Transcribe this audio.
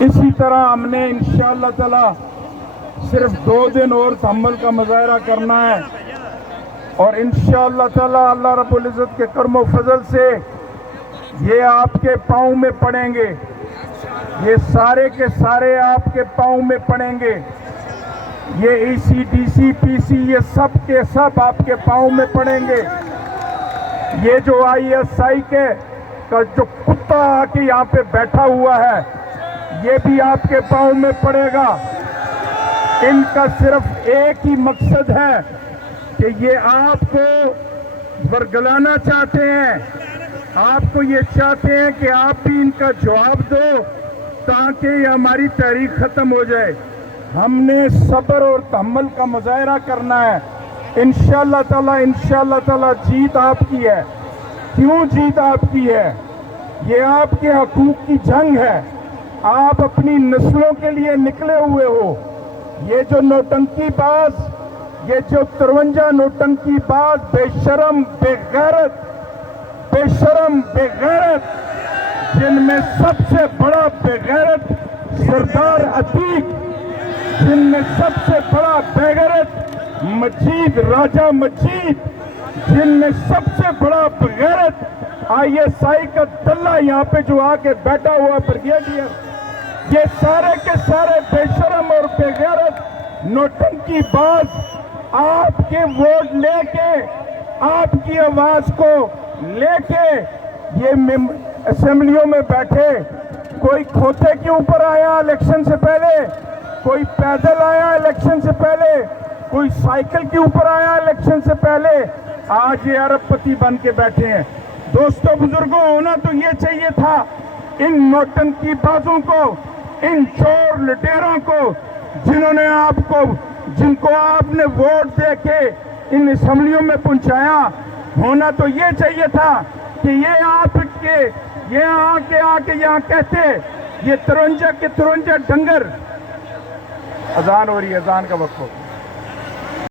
اسی طرح ہم نے انشاءاللہ تعالی صرف 2 دن اور تحمل کا مظاہرہ کرنا ہے، اور انشاءاللہ تعالی اللہ رب العزت کے کرم و فضل سے یہ آپ کے پاؤں میں پڑیں گے، یہ سارے کے سارے آپ کے پاؤں میں پڑیں گے، یہ ای سی ڈی سی پی سی یہ سب کے سب آپ کے پاؤں میں پڑیں گے۔ یہ جو آئی ایس آئی کا جو کتا آ کے یہاں پہ بیٹھا ہوا ہے یہ بھی آپ کے پاؤں میں پڑے گا۔ ان کا صرف ایک ہی مقصد ہے کہ یہ آپ کو ورگلانا چاہتے ہیں، آپ کو یہ چاہتے ہیں کہ آپ بھی ان کا جواب دو تاکہ یہ ہماری تحریک ختم ہو جائے۔ ہم نے صبر اور تحمل کا مظاہرہ کرنا ہے، انشاءاللہ تعالی جیت آپ کی ہے۔ کیوں جیت آپ کی ہے؟ یہ آپ کے حقوق کی جنگ ہے، آپ اپنی نسلوں کے لیے نکلے ہوئے ہو۔ یہ جو نوٹنکی باز، یہ جو 53 نوٹنکی باز بے شرم بے غیرت، جن میں سب سے بڑا بے غیرت سردار عتیق، جن میں سب سے بڑا بے غیرت مجید راجہ مجید، جن میں سب سے بڑا بے غیرت آئی ایس آئی کا دلہ یہاں پہ جو آ کے بیٹھا ہوا بریگیڈیئر، یہ سارے کے سارے بے شرم اور بے غیرت نوٹنکی باز آپ کے ووٹ لے کے، آپ کی آواز کو لے کے یہ اسمبلیوں میں بیٹھے۔ کوئی کھوتے کے اوپر آیا الیکشن سے پہلے، کوئی پیدل آیا الیکشن سے پہلے، کوئی سائیکل کے اوپر آیا الیکشن سے پہلے، آج یہ ارب پتی بن کے بیٹھے ہیں۔ دوستو بزرگوں، ہونا تو یہ چاہیے تھا ان نوٹنکی بازوں کو، ان چور لٹیروں کو، جن کو آپ نے ووٹ دے کے ان اسمبلیوں میں پہنچایا، ہونا تو یہ چاہیے تھا کہ یہ آپ کے یہ آ کے یہاں کہتے یہ 53 کے 53 ڈنگر۔ اذان ہو رہی ہے، اذان کا وقت ہو۔